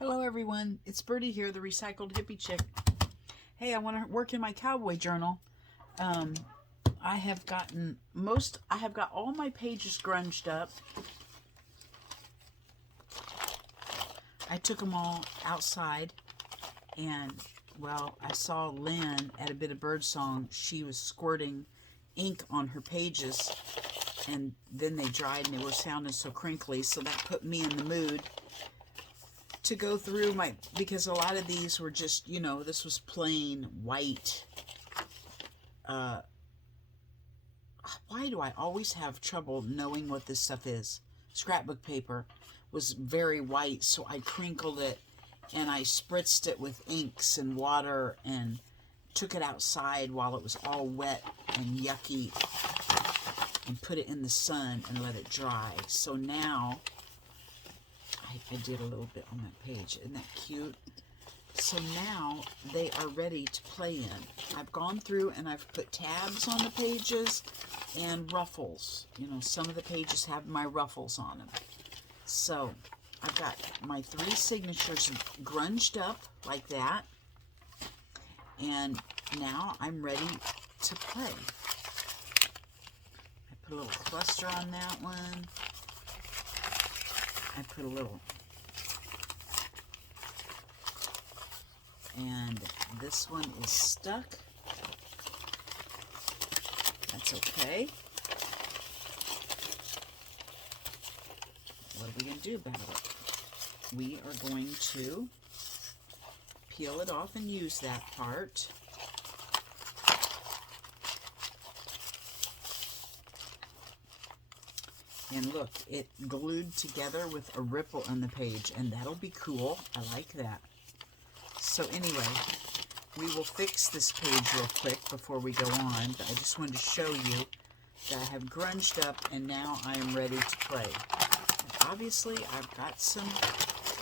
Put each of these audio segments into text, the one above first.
Hello everyone, it's Birdie here, the recycled hippie chick. Hey, I want to work in my cowboy journal. I have got all my pages grunged up. I took them all outside and, well, I saw Lynn at a bit of birdsong. She was squirting ink on her pages and then they dried and they were sounding so crinkly, so that put me in the mood to go through because a lot of these were just, this was plain white. Why do I always have trouble knowing what this stuff is? Scrapbook paper was very white, so I crinkled it and I spritzed it with inks and water and took it outside while it was all wet and yucky and put it in the sun and let it dry. So now I did a little bit on that page. Isn't that cute? So now they are ready to play in. I've gone through and I've put tabs on the pages and ruffles. Some of the pages have my ruffles on them. So I've got my 3 signatures grunged up like that. And now I'm ready to play. I put a little cluster on that one. I put a little, and this one is stuck. That's okay. What are we going to do about it? We are going to peel it off and use that part. And look, it glued together with a ripple on the page, and that'll be cool. I like that. So anyway, we will fix this page real quick before we go on, but I just wanted to show you that I have grunged up and now I am ready to play. And obviously, I've got some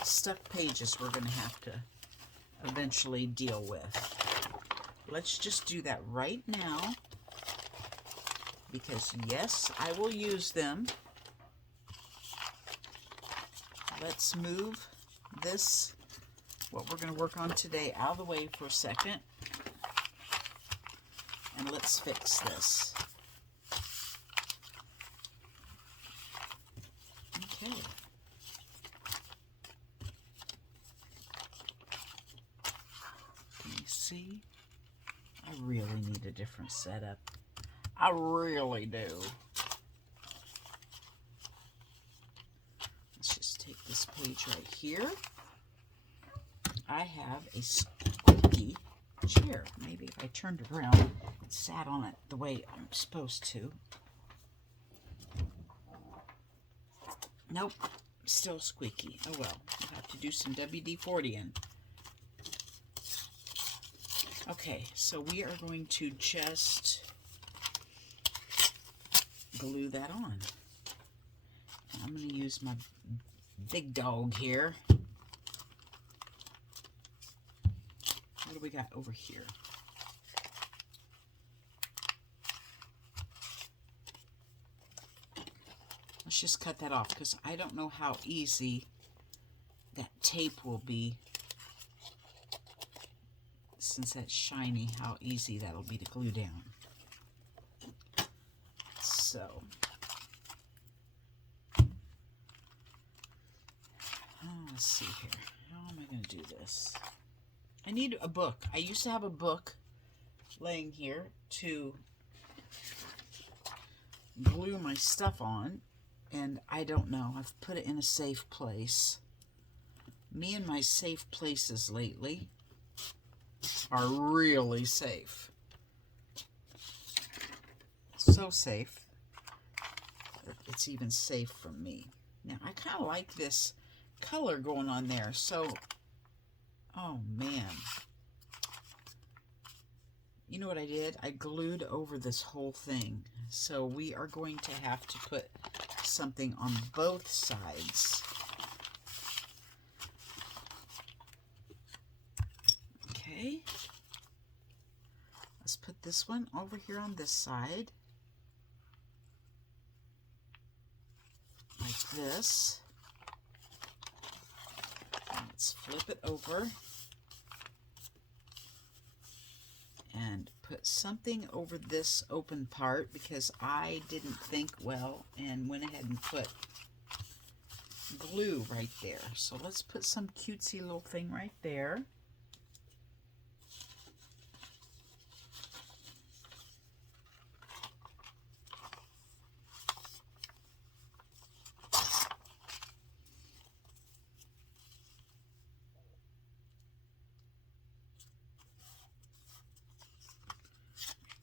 stuck pages we're going to have to eventually deal with. Let's just do that right now, because yes, I will use them. Let's move this, what we're going to work on today, out of the way for a second. And let's fix this. Okay. Can you see? I really need a different setup. I really do. Take this page right here. I have a squeaky chair. Maybe if I turned it around and sat on it the way I'm supposed to. Nope, still squeaky. Oh well, I'll have to do some WD-40ing. Okay, so we are going to just glue that on. I'm going to use my big dog here. What do we got over here? Let's just cut that off because I don't know how easy that tape will be. Since that's shiny, how easy that'll be to glue down. So let's see here. How am I going to do this? I need a book. I used to have a book laying here to glue my stuff on, and I don't know. I've put it in a safe place. Me and my safe places lately are really safe. So safe that it's even safe from me. Now, I kind of like this color going on there, so oh man, you know what I did? I glued over this whole thing, so we are going to have to put something on both sides. Okay, let's put this one over here on this side like this. Let's flip it over and put something over this open part because I didn't think well and went ahead and put glue right there. So let's put some cutesy little thing right there.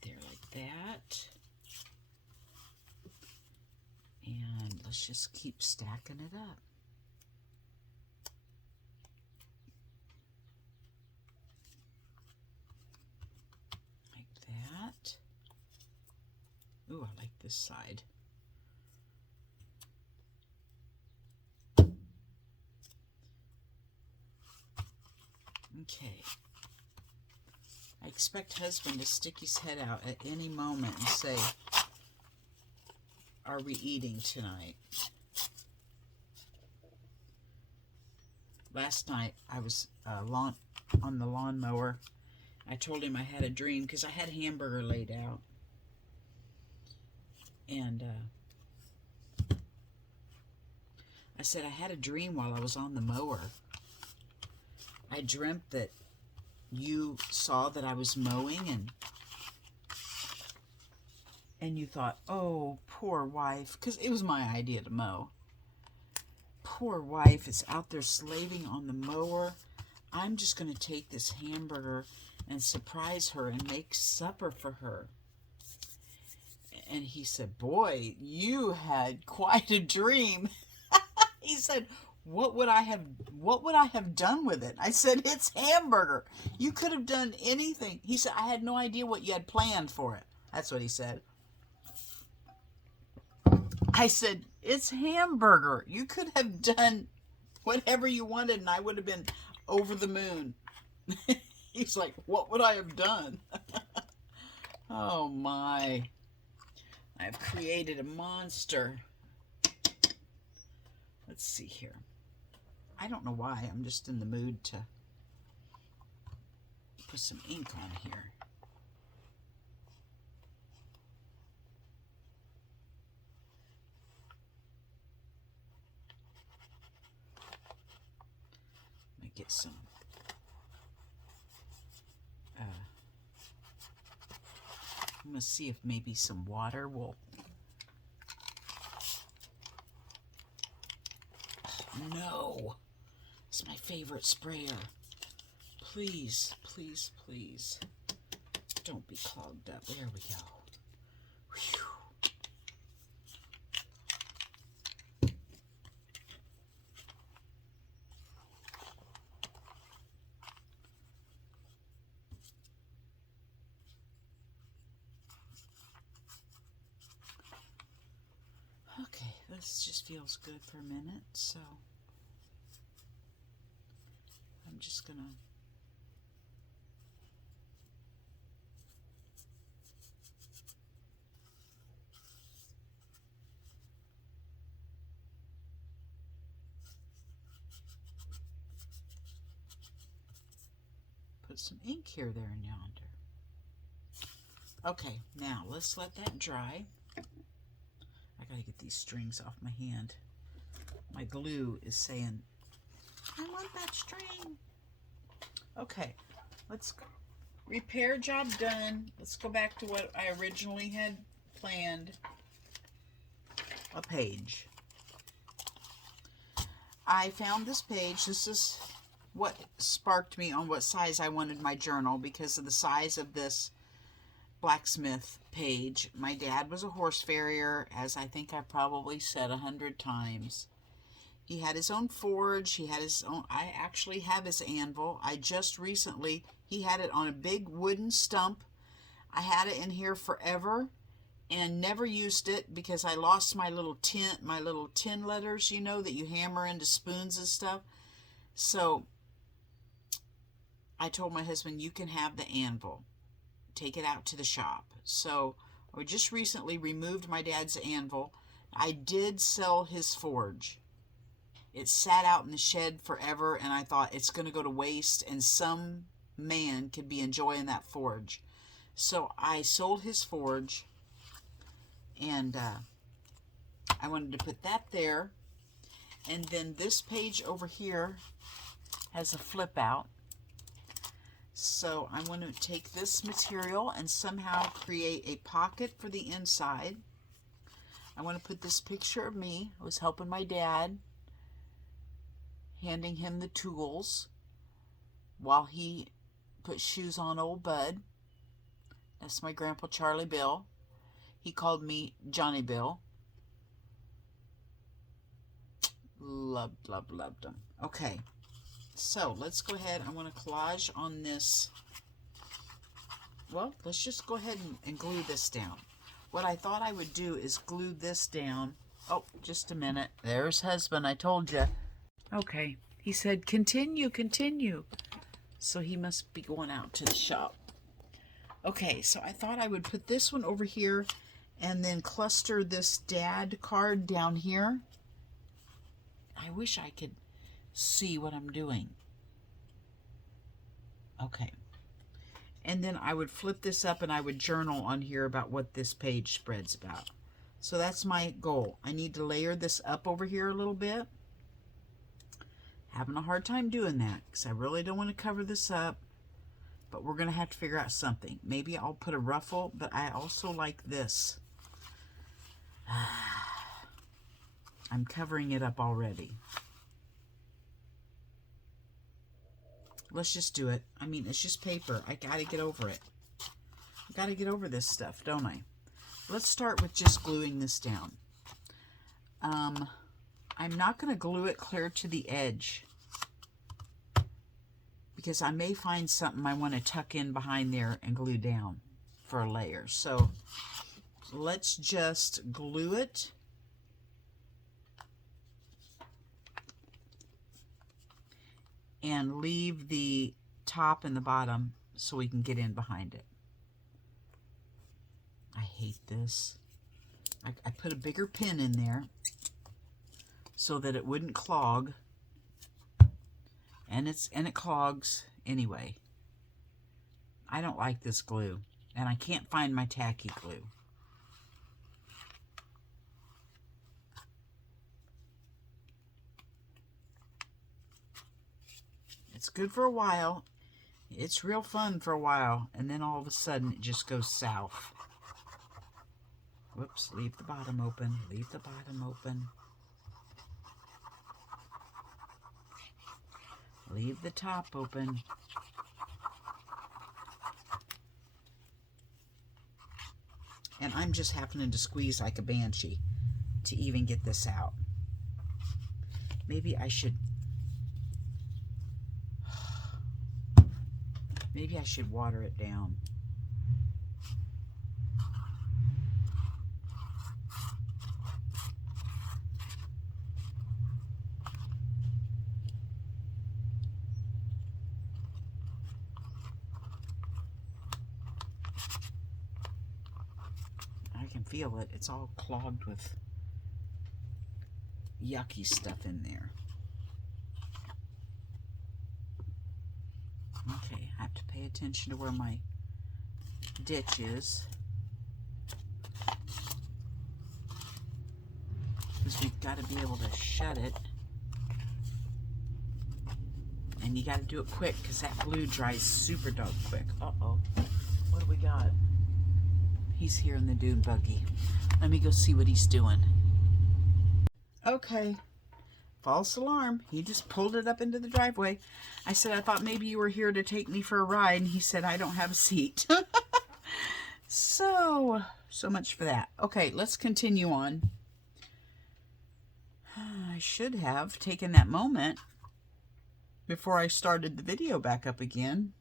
There like that. And let's just keep stacking it up. That. Ooh, I like this side. Okay. I expect husband to stick his head out at any moment and say, "Are we eating tonight?" Last night I was on the lawnmower. I told him I had a dream because I had hamburger laid out. And I said I had a dream while I was on the mower. I dreamt that you saw that I was mowing and you thought, "Oh, poor wife," because it was my idea to mow. "Poor wife is out there slaving on the mower. I'm just going to take this hamburger and surprise her and make supper for her." And he said, "Boy, you had quite a dream." He said, what would I have done with it?" I said, "It's hamburger. You could have done anything." He said, "I had no idea what you had planned for it." That's what he said. I said, "It's hamburger. You could have done whatever you wanted and I would have been over the moon." He's like, "What would I have done?" Oh my. I've created a monster. Let's see here. I don't know why. I'm just in the mood to put some ink on here. Let me get some I'm going to see if maybe some water will... No! It's my favorite sprayer. Please, please, please. Don't be clogged up. There we go. Whew. Okay, this just feels good for a minute, so I'm just gonna put some ink here, there, and yonder. Okay, now let's let that dry. I gotta get these strings off my hand. My glue is saying, "I want that string." Okay, let's repair job done. Let's go back to what I originally had planned. A page. I found this page. This is what sparked me on what size I wanted my journal because of the size of this blacksmith page. My dad was a horse farrier, as I think I probably said 100 times. He had his own forge. He had his own... I actually have his anvil. I just recently... He had it on a big wooden stump. I had it in here forever and never used it because I lost my little tin letters, you know, that you hammer into spoons and stuff. So I told my husband, "You can have the anvil. Take it out to the shop." So I just recently removed my dad's anvil. I did sell his forge. It sat out in the shed forever, and I thought it's going to go to waste, and some man could be enjoying that forge. So I sold his forge, and I wanted to put that there. And then this page over here has a flip out. So I want to take this material and somehow create a pocket for the inside. I want to put this picture of me. I was helping my dad, handing him the tools while he put shoes on old Bud. That's my grandpa Charlie Bill. He called me Johnny Bill. Loved him. Okay, so let's go ahead. I want to collage on this. Well, let's just go ahead and glue this down. What I thought I would do is glue this down. Oh, just a minute. There's husband, I told you. Okay, he said, continue. So he must be going out to the shop. Okay, so I thought I would put this one over here and then cluster this dad card down here. I wish I could see what I'm doing. Okay. And then I would flip this up and I would journal on here about what this page spreads about. So that's my goal. I need to layer this up over here a little bit. Having a hard time doing that because I really don't want to cover this up. But we're going to have to figure out something. Maybe I'll put a ruffle, but I also like this. I'm covering it up already. Let's just do it. I mean, it's just paper. I gotta get over it. I gotta get over this stuff, don't I? Let's start with just gluing this down. I'm not gonna glue it clear to the edge because I may find something I want to tuck in behind there and glue down for a layer. So let's just glue it. And leave the top and the bottom so we can get in behind it. I hate this. I put a bigger pin in there so that it wouldn't clog. And it clogs anyway. I don't like this glue. And I can't find my tacky glue. It's good for a while. It's real fun for a while. And then all of a sudden it just goes south. Whoops, leave the bottom open. Leave the bottom open. Leave the top open. And I'm just happening to squeeze like a banshee to even get this out. Maybe I should water it down. I can feel it. It's all clogged with yucky stuff in there. Okay, I have to pay attention to where my ditch is. Because we've got to be able to shut it. And you got to do it quick because that glue dries super dog quick. Uh-oh. What do we got? He's here in the dune buggy. Let me go see what he's doing. Okay. False alarm. He just pulled it up into the driveway. I said, I thought maybe you were here to take me for a ride. And he said, I don't have a seat. So much for that. Okay, let's continue on. I should have taken that moment before I started the video back up again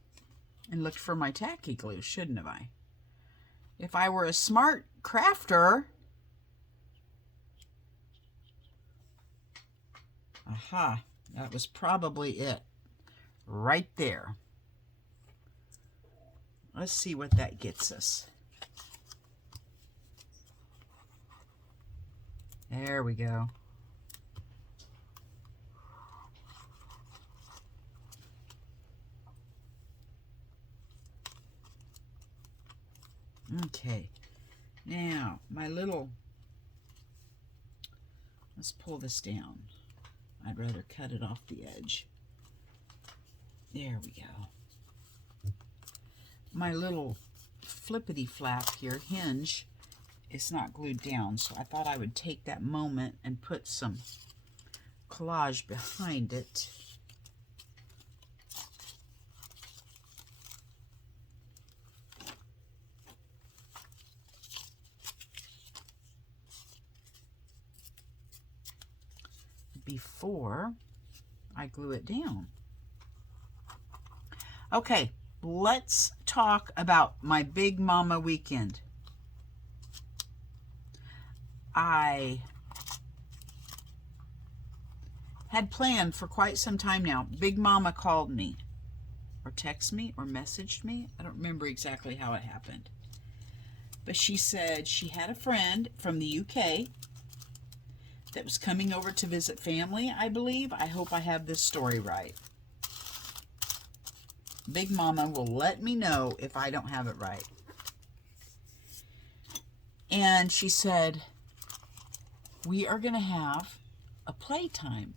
and looked for my tacky glue, shouldn't have I? If I were a smart crafter... Aha, that was probably it. Right there. Let's see what that gets us. There we go. Okay. Now, my little... Let's pull this down. I'd rather cut it off the edge. There we go. My little flippity flap here, hinge, is not glued down, so I thought I would take that moment and put some collage behind it. Before I glue it down. Okay, let's talk about my Big Mama weekend. I had planned for quite some time now. Big Mama called me, or texted me, or messaged me. I don't remember exactly how it happened. But she said she had a friend from the UK that was coming over to visit family, I believe. I hope I have this story right. Big Mama will let me know if I don't have it right. And she said, we are going to have a playtime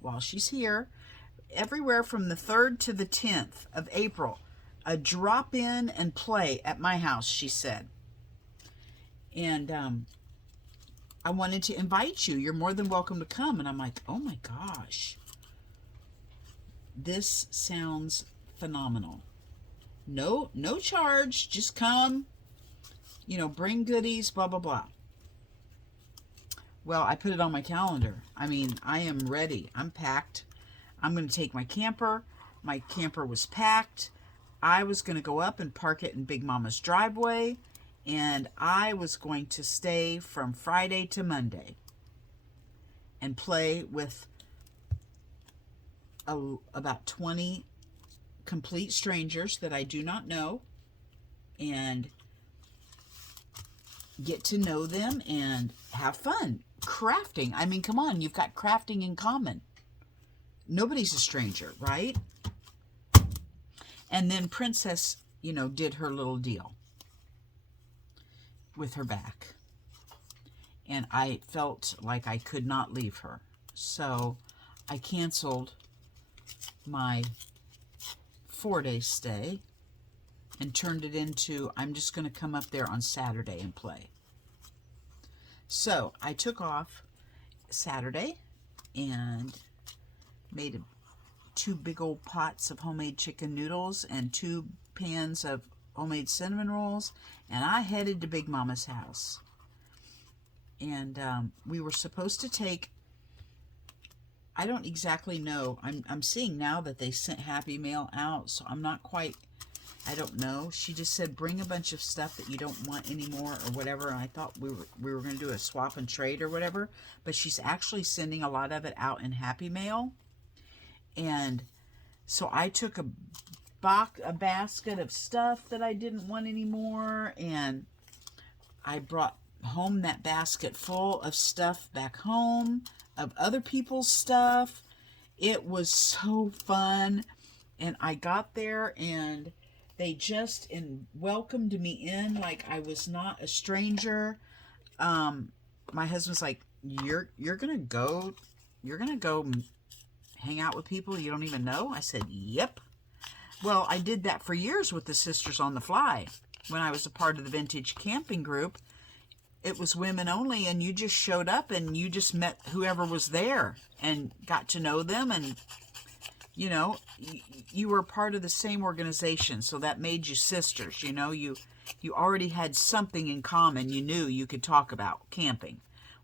while she's here, everywhere from the 3rd to the 10th of April. A drop in and play at my house, she said. And I wanted to invite you. You're more than welcome to come. And I'm like, oh my gosh. This sounds phenomenal. No charge. Just come, bring goodies, blah, blah, blah. Well, I put it on my calendar. I mean, I am ready. I'm packed. I'm going to take my camper. My camper was packed. I was going to go up and park it in Big Mama's driveway. And I was going to stay from Friday to Monday and play with about 20 complete strangers that I do not know, and get to know them and have fun. Crafting. I mean, come on, you've got crafting in common. Nobody's a stranger, right? And then Princess, did her little deal with her back. And I felt like I could not leave her. So I canceled my 4-day stay and turned it into, I'm just going to come up there on Saturday and play. So I took off Saturday and made 2 big old pots of homemade chicken noodles and 2 pans of homemade cinnamon rolls, and I headed to Big Mama's house. And we were supposed to take, I don't exactly know, I'm seeing now that they sent Happy Mail out, so I'm not quite, I don't know. She just said bring a bunch of stuff that you don't want anymore or whatever, and I thought we were going to do a swap and trade or whatever, but she's actually sending a lot of it out in Happy Mail. And so I took a basket of stuff that I didn't want anymore, and I brought home that basket full of stuff back home, of other people's stuff. It was so fun. And I got there and they just welcomed me in like I was not a stranger. My husband's like, you're gonna go hang out with people you don't even know? I said, yep. Well, I did that for years with the Sisters on the Fly. When I was a part of the vintage camping group, it was women only, and you just showed up and you just met whoever was there and got to know them, and you were part of the same organization, so that made you sisters. You already had something in common you knew you could talk about camping.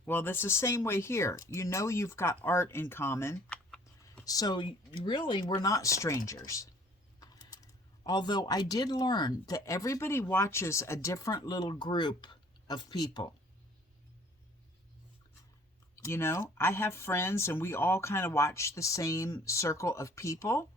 Well, that's the same way here. You've got art in common, so really we're not strangers. Although I did learn that everybody watches a different little group of people. I have friends and we all kind of watch the same circle of people.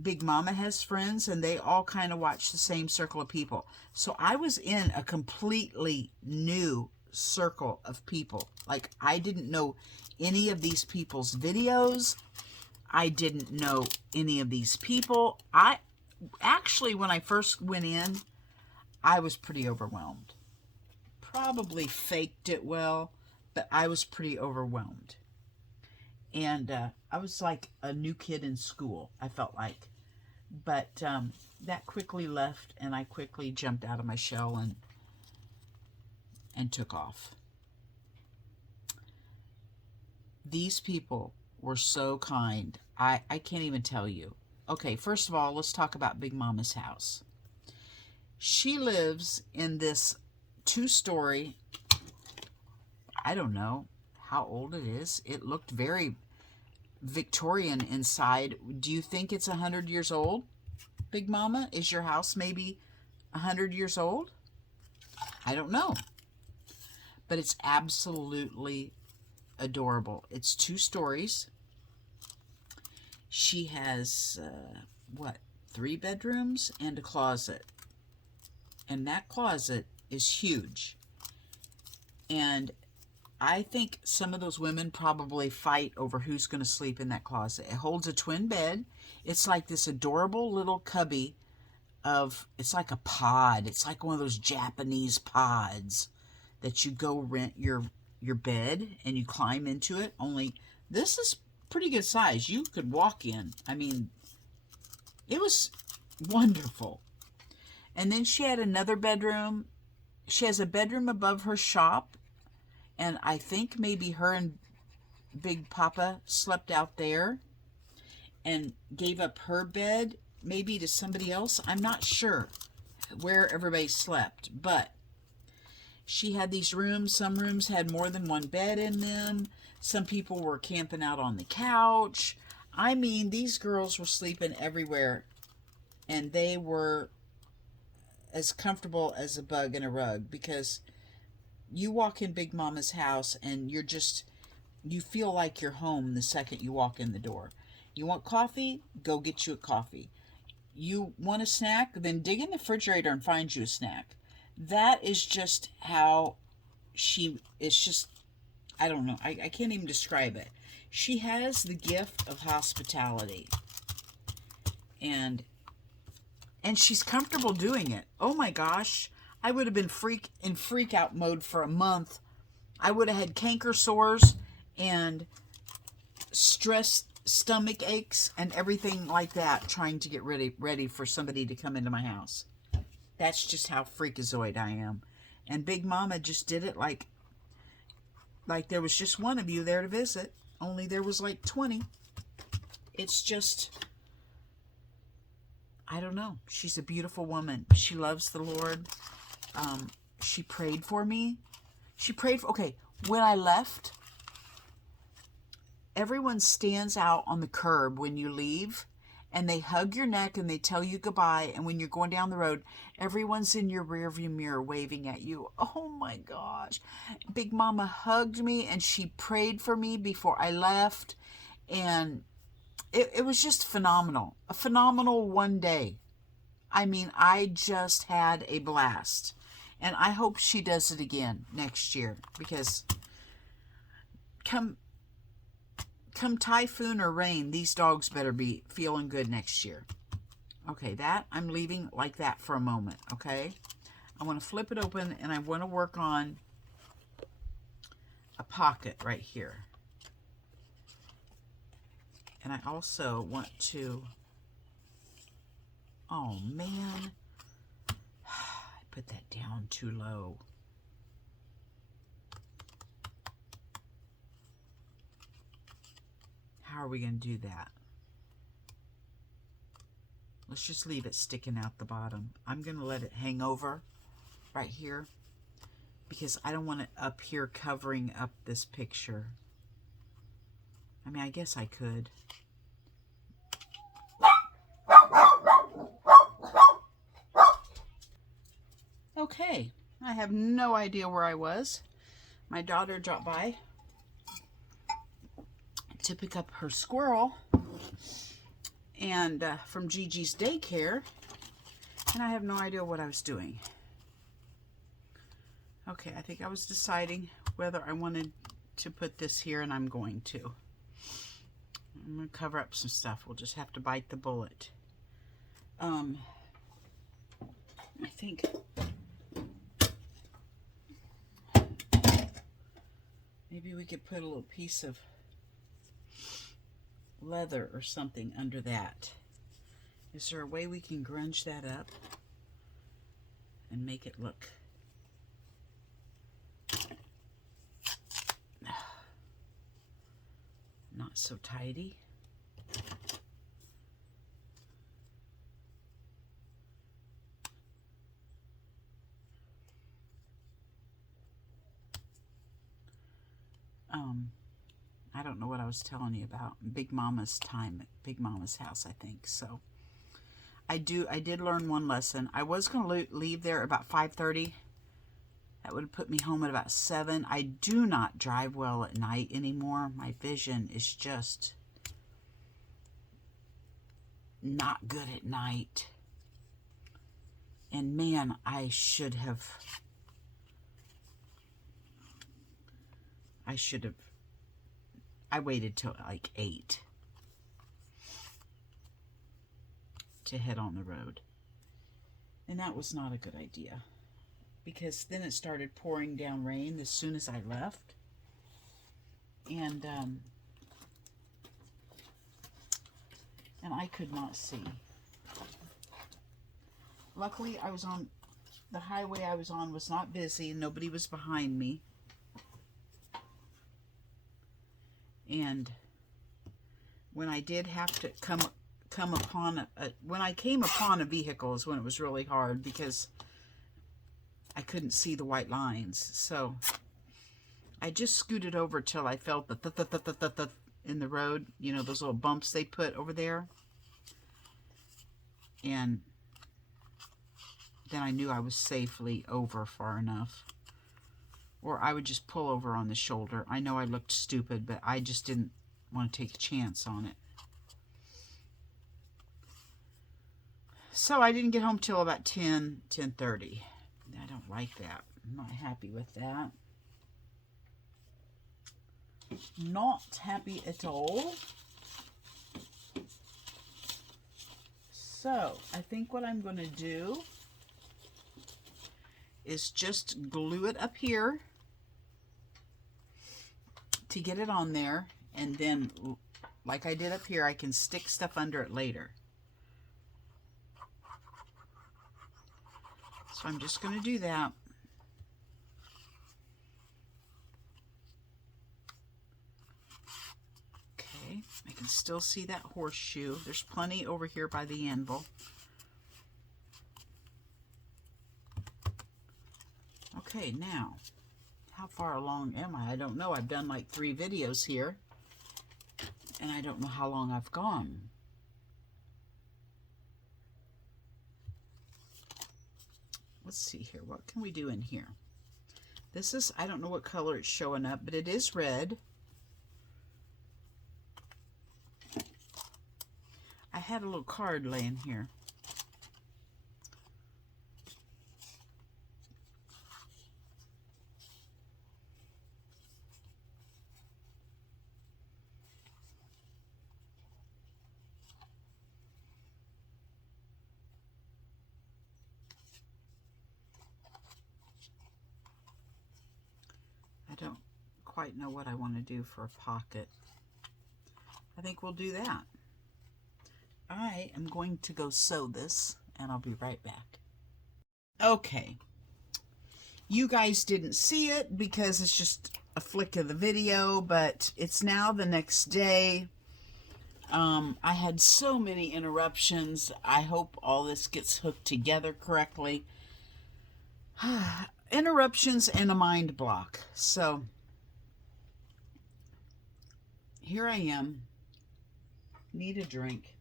Big Mama has friends and they all kind of watch the same circle of people. So I was in a completely new circle of people. Like, I didn't know any of these people's videos. I didn't know any of these people. When I first went in, I was pretty overwhelmed. Probably faked it well, but I was pretty overwhelmed. And I was like a new kid in school, I felt like. But that quickly left, and I quickly jumped out of my shell and took off. These people were so kind. I can't even tell you. Okay, first of all, let's talk about Big Mama's house. She lives in this 2-story, I don't know how old it is. It looked very Victorian inside. Do you think it's 100 years old, Big Mama? Is your house maybe 100 years old? I don't know. But it's absolutely adorable. It's 2 stories. She has, 3 bedrooms and a closet. And that closet is huge. And I think some of those women probably fight over who's going to sleep in that closet. It holds a twin bed. It's like this adorable little cubby it's like a pod. It's like one of those Japanese pods that you go rent your bed and you climb into it. Only this is pretty good size. You could walk in. I mean, it was wonderful. And then she had another bedroom. She has a bedroom above her shop. And I think maybe her and Big Papa slept out there and gave up her bed maybe to somebody else. I'm not sure where everybody slept. But she had these rooms. Some rooms had more than one bed in them. Some people were camping out on the couch. I mean, these girls were sleeping everywhere. And they were as comfortable as a bug in a rug, because you walk in Big Mama's house and you feel like you're home the second you walk in the door. You want coffee? Go get you a coffee. You want a snack? Then dig in the refrigerator and find you a snack. That is just how it's just, I don't know. I can't even describe it. She has the gift of hospitality. And she's comfortable doing it. Oh my gosh. I would have been in freak out mode for a month. I would have had canker sores and stress stomach aches and everything like that, trying to get ready for somebody to come into my house. That's just how freakazoid I am. And Big Mama just did it like there was just one of you there to visit. Only there was like 20. It's just, I don't know. She's a beautiful woman. She loves the Lord. She prayed for me. Okay, when I left, everyone stands out on the curb when you leave, and they hug your neck and they tell you goodbye. And when you're going down the road, everyone's in your rearview mirror waving at you. Oh my gosh. Big Mama hugged me and she prayed for me before I left. And it was just phenomenal. A phenomenal one day. I mean, I just had a blast. And I hope she does it again next year, because come typhoon or rain, these dogs better be feeling good next year. Okay, that I'm leaving like that for a moment, okay? I want to flip it open, and I want to work on a pocket right here. And I also want to, oh man, I put that down too low. How are we going to do that? Let's just leave it sticking out the bottom. I'm going to let it hang over right here, because I don't want it up here covering up this picture. I mean, I guess I could. Okay, I have no idea where I was. My daughter dropped by to pick up her squirrel and from Gigi's daycare, and I have no idea what I was doing. Okay, I think I was deciding whether I wanted to put this here, and I'm going to. I'm going to cover up some stuff. We'll just have to bite the bullet. I think maybe we could put a little piece of leather or something under that. Is there a way we can grunge that up and make it look not so tidy? I don't know what I was telling you about. Big Mama's time at Big Mama's house, I think. So I did learn one lesson. I was going to leave there about 5:30. That would have put me home at about 7. I do not drive well at night anymore. My vision is just not good at night. And man, I waited till like 8 to head on the road. And that was not a good idea, because then it started pouring down rain as soon as I left. And I could not see. Luckily, I was on the highway I was on was not busy and nobody was behind me. And when I did have to come upon when I came upon a vehicle is when it was really hard, because I couldn't see the white lines. So I just scooted over till I felt the th in the road, you know, those little bumps they put over there. And then I knew I was safely over far enough. Or I would just pull over on the shoulder. I know I looked stupid, but I just didn't want to take a chance on it. So I didn't get home till about 10:30. I don't like that. I'm not happy with that. Not happy at all. So I think what I'm going to do is just glue it up here to get it on there, and then like I did up here, I can stick stuff under it later. So I'm just going to do that. Okay, I can still see that horseshoe. There's plenty over here by the anvil. Okay, now, how far along am I? I don't know. I've done like 3 videos here, and I don't know how long I've gone. Let's see here. What can we do in here? This is, I don't know what color it's showing up, but it is red. I had a little card laying here. I don't quite know what I want to do for a pocket. I think we'll do that. I am going to go sew this, and I'll be right back. Okay. You guys didn't see it because it's just a flick of the video, but it's now the next day. I had so many interruptions. I hope all this gets hooked together correctly. Interruptions and a mind block. So here I am. Need a drink.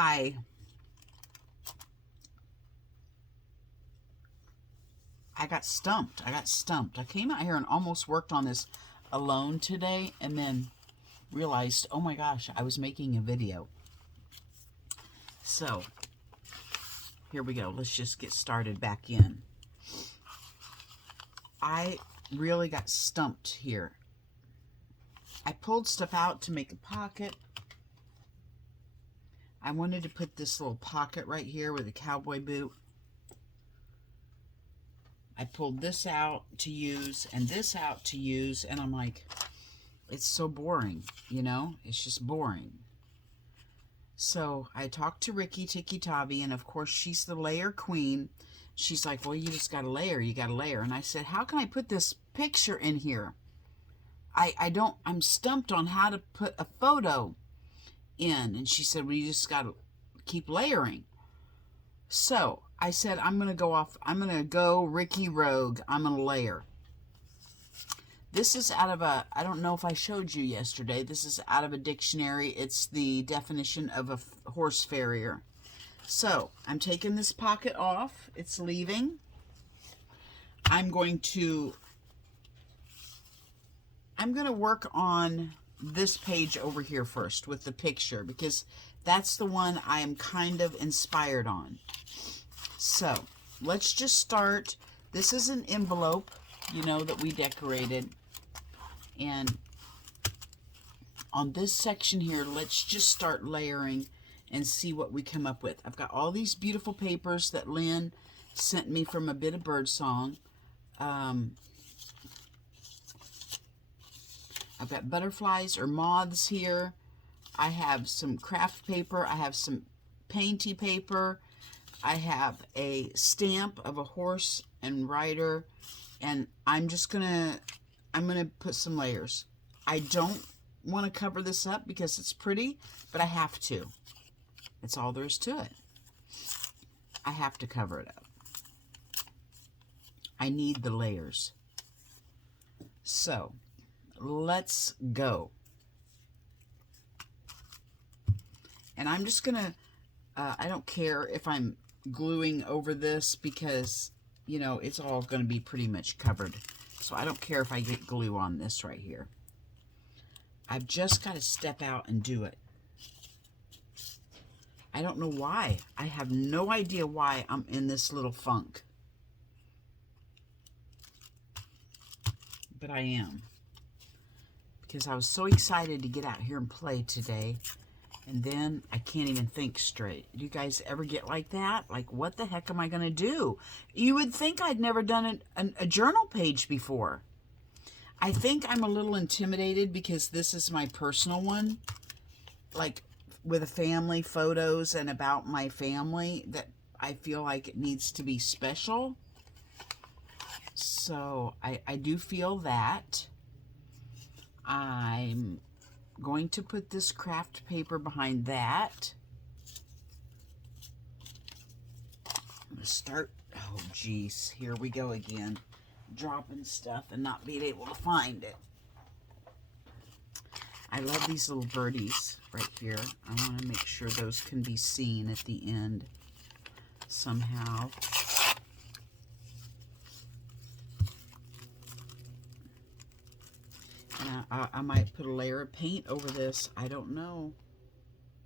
I got stumped. I came out here and almost worked on this alone today, and then realized, oh my gosh, I was making a video. So here we go. Let's just get started back in. I really got stumped here. I pulled stuff out to make a pocket, I wanted to put this little pocket right here with a cowboy boot. I pulled this out to use and this out to use, and I'm like, it's so boring, you know? It's just boring. So I talked to Ricky Tiki Tavi, and of course she's the layer queen. She's like, well, you just got to layer, you got to layer. And I said, how can I put this picture in here? I'm stumped on how to put a photo in. And she said, well, you just got to keep layering. So I said, I'm going to go Ricky Rogue. I'm going to layer. This is out of I don't know if I showed you yesterday. This is out of a dictionary. It's the definition of a horse farrier. So I'm taking this pocket off. It's leaving. I'm going to work on this page over here first with the picture, because that's the one I am kind of inspired on. So let's just start. This is an envelope, you know, that we decorated. And on this section here, let's just start layering and see what we come up with. I've got all these beautiful papers that Lynn sent me from A Bit of Birdsong. I've got butterflies or moths here. I have some craft paper. I have some painty paper. I have a stamp of a horse and rider. And I'm gonna put some layers. I don't want to cover this up because it's pretty, but I have to. That's all there is to it. I have to cover it up. I need the layers. So let's go. And I'm just gonna, I don't care if I'm gluing over this because, you know, it's all gonna be pretty much covered. So I don't care if I get glue on this right here. I've just got to step out and do it. I don't know why. I have no idea why I'm in this little funk. But I am. Because I was so excited to get out here and play today. And then I can't even think straight. Do you guys ever get like that? Like, what the heck am I going to do? You would think I'd never done a journal page before. I think I'm a little intimidated because this is my personal one. Like, with a family photos and about my family, that I feel like it needs to be special. So I do feel that. I'm going to put this craft paper behind that. I'm going to start, oh geez, here we go again. Dropping stuff and not being able to find it. I love these little birdies right here. I want to make sure those can be seen at the end somehow. And I might put a layer of paint over this. I don't know.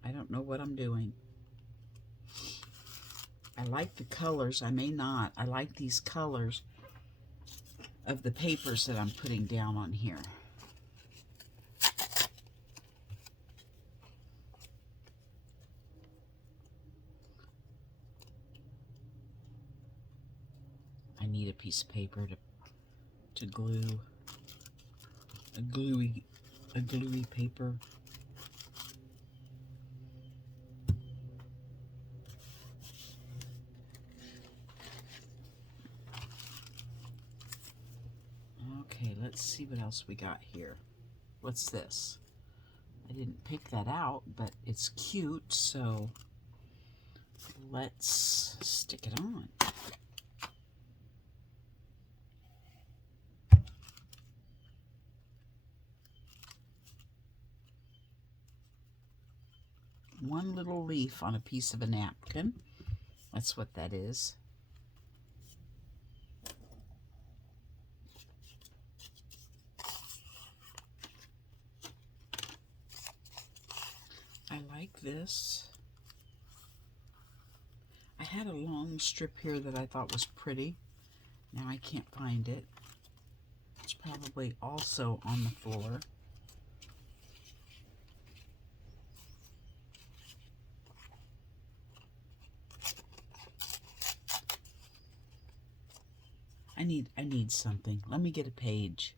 I don't know what I'm doing. I like the colors. I may not. I like these colors of the papers that I'm putting down on here. I need a piece of paper to glue. A gluey paper. Okay, let's see what else we got here. What's this? I didn't pick that out, but it's cute, so let's stick it on. One little leaf on a piece of a napkin. That's what that is. I like this. I had a long strip here that I thought was pretty. Now I can't find it. It's probably also on the floor. I need something. Let me get a page.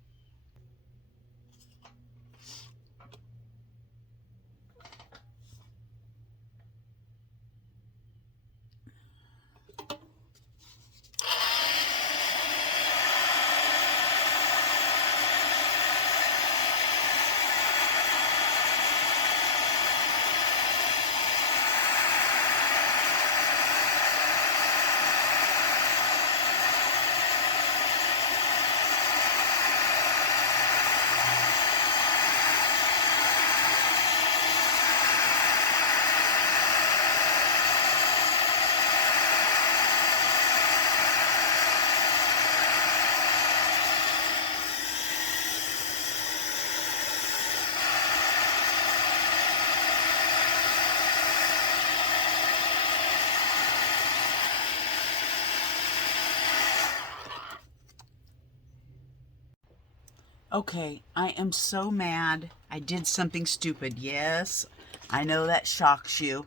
Okay, I am so mad. I did something stupid. Yes, I know that shocks you.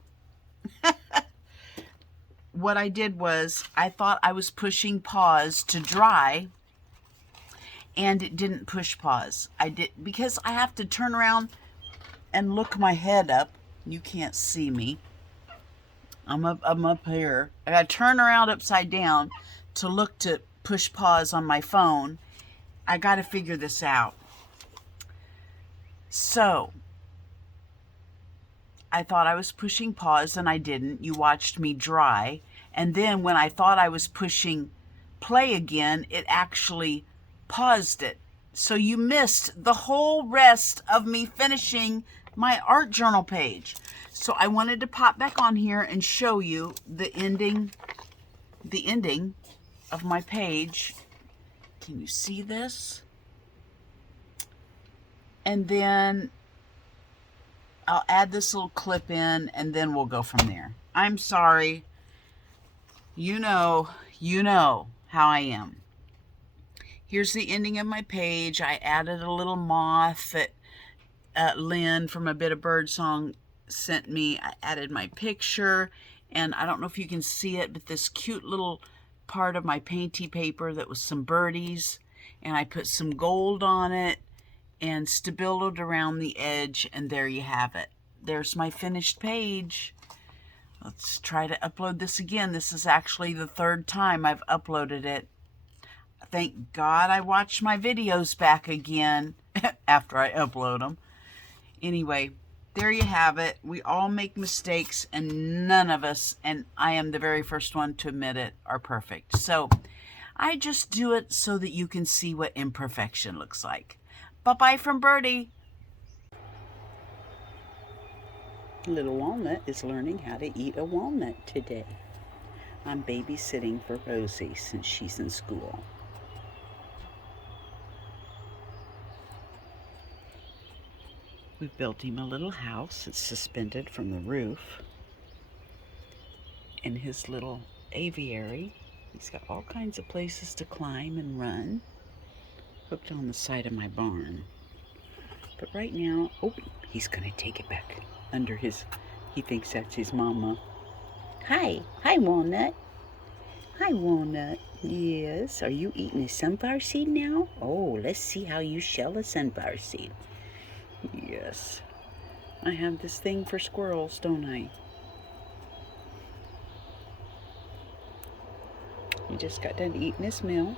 What I did was I thought I was pushing pause to dry, and it didn't push pause. I did because I have to turn around and look my head up. You can't see me. I'm up here. I got to turn around upside down to look to push pause on my phone. I got to figure this out. So, I thought I was pushing pause and I didn't. You watched me dry. And then when I thought I was pushing play again, it actually paused it. So you missed the whole rest of me finishing my art journal page. So I wanted to pop back on here and show you the ending of my page. Can you see this? And then I'll add this little clip in and then we'll go from there. I'm sorry. You know how I am. Here's the ending of my page. I added a little moth that Lynn from A Bit of Birdsong sent me. I added my picture, and I don't know if you can see it, but this cute little part of my painty paper that was some birdies, and I put some gold on it and stabiloed around the edge, and there you have it. There's my finished page. Let's try to upload this again. This is actually the third time I've uploaded it. Thank God I watched my videos back again after I upload them. Anyway, there you have it. We all make mistakes, and none of us, and I am the very first one to admit it, are perfect. So I just do it so that you can see what imperfection looks like. Bye-bye from Birdie. Little Walnut is learning how to eat a walnut today. I'm babysitting for Rosie since she's in school. We've built him a little house. It's suspended from the roof. In his little aviary, he's got all kinds of places to climb and run. Hooked on the side of my barn. But right now, oh, he's gonna take it back under his, he thinks that's his mama. Hi Walnut. Hi Walnut. Yes, are you eating a sunflower seed now? Oh, let's see how you shell a sunflower seed. Yes, I have this thing for squirrels, don't I? He just got done eating his milk.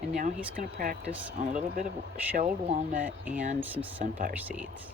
And now he's going to practice on a little bit of shelled walnut and some sunflower seeds.